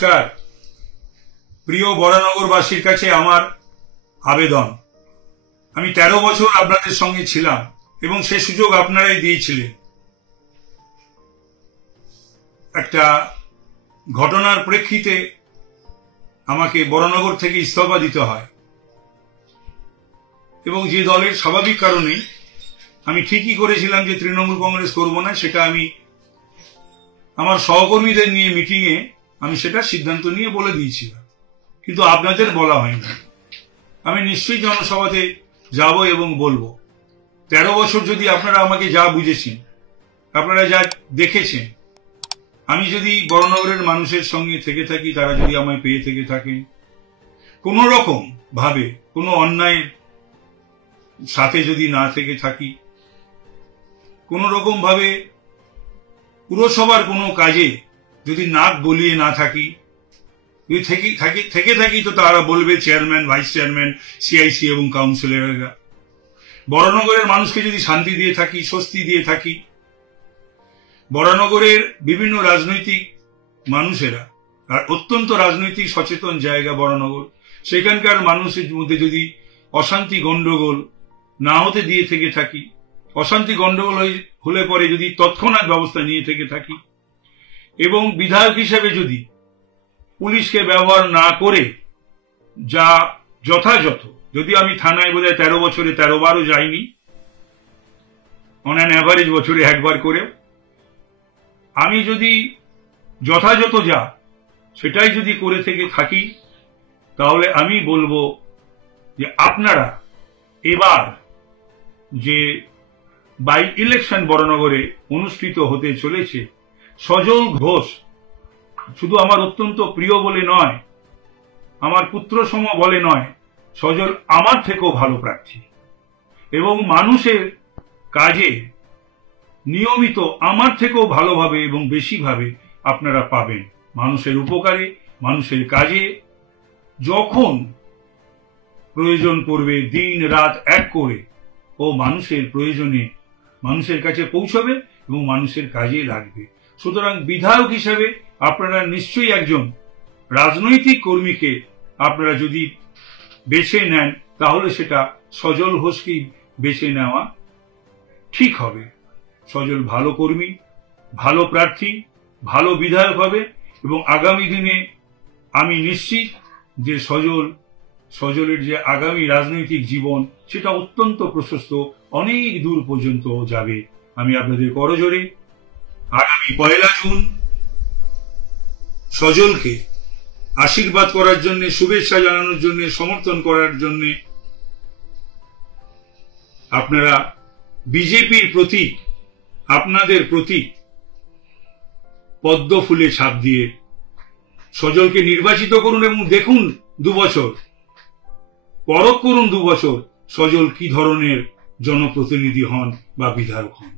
নমস্কার। প্রিয় বরানগরবাসীর কাছে আমার আবেদন, আমি 13 বছর আপনাদের সঙ্গে ছিলাম এবং সে সুযোগ আপনারাই দিয়েছিলেন। একটা ঘটনার প্রেক্ষিতে আমাকে বরানগর থেকে ইস্তফা দিতে হয় এবং যে দলের স্বাভাবিক কারণে আমি ঠিকই করেছিলাম যে তৃণমূল কংগ্রেস করব না, সেটা আমি আমার সহকর্মীদের নিয়ে মিটিংয়ে আমি সেটা সিদ্ধান্ত নিয়ে বলে দিয়েছিলাম, কিন্তু আপনাদের বলা হয়নি। আমি নিশ্চয়ই জনসভাতে যাব এবং বলবো। 13 বছর যদি আপনারা আমাকে যা বুঝেছেন, আপনারা যা দেখেছেন, আমি যদি বরানগরের মানুষের সঙ্গে থেকে থাকি, তারা যদি আমায় পেয়ে থেকে থাকেন, কোনো রকম ভাবে কোনো অন্যায়ের সাথে যদি না থেকে থাকি, কোনো রকম ভাবে পুরসভার কোনো কাজে যদি নাক গলিয়ে না থাকি, যদি থেকে থাকি তো তারা বলবে চেয়ারম্যান, ভাইস চেয়ারম্যান, সিআইসি এবং কাউন্সিলররা। বরানগরের মানুষকে যদি শান্তি দিয়ে থাকি, স্বস্তি দিয়ে থাকি, বরানগরের বিভিন্ন রাজনৈতিক মানুষেরা, আর অত্যন্ত রাজনৈতিক সচেতন জায়গা বরানগর, সেখানকার মানুষের মধ্যে যদি অশান্তি গন্ডগোল না হতে দিয়ে থেকে থাকি, অশান্তি গন্ডগোল হলে পরে যদি তৎক্ষণাৎ ব্যবস্থা নিয়ে থেকে থাকি, এবং বিধায়ক হিসেবে যদি পুলিশকে ব্যবহার না করে যা যথাযথ, যদি আমি থানায় বোধহয় 13 বছরে 13 বারও যাইনি, অন অ্যান অ্যাভারেজ বছরে একবার করে, আমি যদি যথাযথ যা সেটাই যদি করে থেকে থাকি, তাহলে আমি বলবো যে আপনারা এবার যে বাই ইলেকশন বরানগরে অনুষ্ঠিত হতে চলেছে, সজল ঘোষ শুধু আমার অত্যন্ত প্রিয় বলে নয়, আমার পুত্রসম বলে নয়, সজল আমার থেকেও ভালো প্রার্থী এবং মানুষের কাজে নিয়মিত আমার থেকেও ভালোভাবে এবং বেশিভাবে আপনারা পাবেন। মানুষের উপকারে, মানুষের কাজে যখন প্রয়োজন পড়বে দিন রাত এক করে ও মানুষের প্রয়োজনে মানুষের কাছে পৌঁছবে এবং মানুষের কাজে লাগবে। সুতরাং বিধায়ক হিসেবে আপনারা নিশ্চয়ই একজন রাজনৈতিক কর্মীকে আপনারা যদি বেছে নেন, তাহলে সেটা সজল ঘোষকেই বেছে নেওয়া ঠিক হবে। সজল ভালো কর্মী, ভালো প্রার্থী, ভালো বিধায়ক হবে এবং আগামী দিনে আমি নিশ্চিত যে সজলের যে আগামী রাজনৈতিক জীবন, সেটা অত্যন্ত প্রশস্ত, অনেক দূর পর্যন্ত যাবে। আমি আপনাদের করজোড়ে আগামী 1 জুন সজলকে আশীর্বাদ করার জন্য, শুভেচ্ছা জানানোর জন্য, সমর্থন করার জন্য আপনারা বিজেপির প্রতীক, আপনাদের প্রতীক পদ্ম ফুলে ছাপ দিয়ে সজলকে নির্বাচিত করুন এবং দেখুন 2 বছর পরখ করুন, 2 বছর সজল কি ধরনের জনপ্রতিনিধি হন বা বিধায়ক হন।